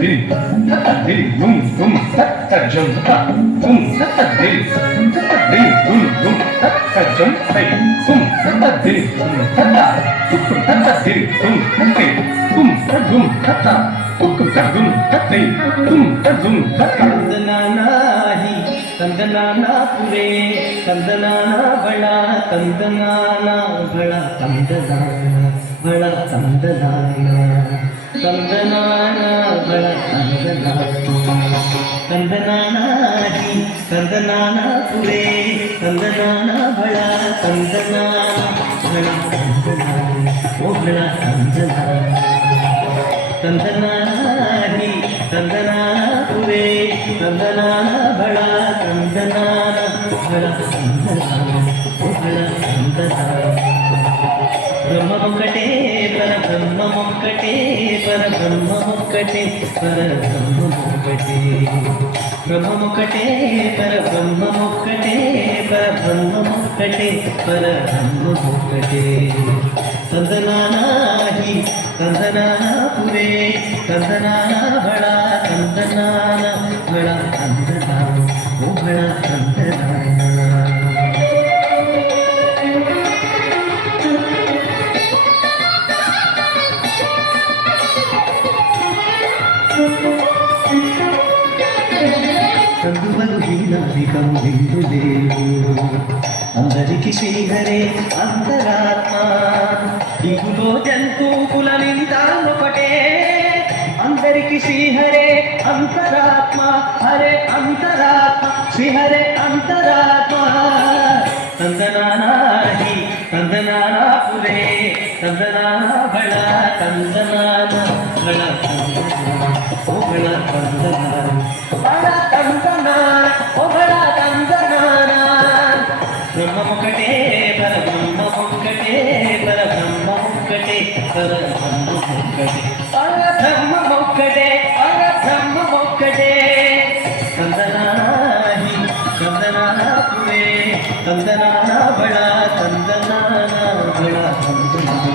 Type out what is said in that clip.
దిరి దిరి దుమ్ దుమ్ తత్త జం దుమ్ తత్త దిరి దుమ్ దుమ్ తత్త జం తై దుమ్ తత్త దిరి తత్త తుక్కుం తత్త దిరి దుమ్ తై దుమ్ తదుమ్ తత్త తుక్కుం తదుమ్ తై దుమ్ తదుమ్ తత్త ತಂದನಾನಾಹಿ ತಂದನಾನ ಪುರೇ ತಂದನಾನ ಬಳ ತಂದನಾನ ಬಳ ತಂದನಾನ ಬಳ ತಂದನಾನ ತಂದನಾನ ಬಳ ತಂದನಾನಾಹಿ ತಂದನಾನ ಪುರೇ ತಂದನಾನ ಬಳ ತಂದನಾನ ಬಳ ತಂದನಾನ ಓ ಬಳ ತಂದನಾನ ತಂದನಾಹಿ ತಂದನಾನ ಪುರೇ ತಂದನಾನ ಬಳ ತಂದನಾನ ಬಳ ತಂದನಾನ ಓ ಬಳ ತಂದನಾನ ಬ್ರಹ್ಮಮೊಕ್ಕಟೇ ಪರಬ್ರಹ್ಮಮೊಕ್ಕಟೇ ಪರಬ್ರಹ್ಮಮೊಕ್ಕಟೇ ಪರಬ್ರಹ್ಮಮೊಕ್ಕಟೇ ಬ್ರಹ್ಮಮೊಕ್ಕಟೇ ಪರಬ್ರಹ್ಮಮೊಕ್ಕಟೇ ಪರಬ್ರಹ್ಮಮೊಕ್ಕಟೇ ಪರಬ್ರಹ್ಮಮೊಕ್ಕಟೇ ತಂದನಾನಾಹಿ ತಂದನಾನ ಪುರೇ ತಂದನಾನ ಬಳ ತಂದನಾನ ಬಳ ತಂದನಾನ ಓ ಬಳ ತಂದನಾನ కందువలు హీనాధికం నిండు లేవు అందరికి శ్రీహరే అంతరాత్మ దిగులో జంతువుల నిందామొకటే అందరికి శ్రీహరే అంతరాత్మ హరే అంతరాత్మ శ్రీహరే అంతరాత్మ ತಂದನಾನಾಹಿ ತಂದನಾನ ಪುರೇ ತಂದನಾನ ಬಳ ತಂದನಾನ ಬಳ ಓ ಬಳ ತಂದನಾನ ಬಳ ತಂದನಾನ ಓ ಬಳ ತಂದನಾನ ಬ್ರಹ್ಮಮೊಕ್ಕಟೇ ಪರಬ್ರಹ್ಮಮೊಕ್ಕಟೇ ಪರಬ್ರಹ್ಮಮೊಕ್ಕಟೇ ಪರಬ್ರಹ್ಮಮೊಕ್ಕಟೇ ಪರಬ್ರಹ್ಮಮೊಕ್ಕಟೇ ಪರಬ್ರಹ್ಮಮೊಕ್ಕಟೇ ತಂದನಾಹಿ ತಂದನಾನ ಪುರೇ ತಂದನಾನ ಬಳ ತಂದನಾನ ಬಳ ತಂದನಾನ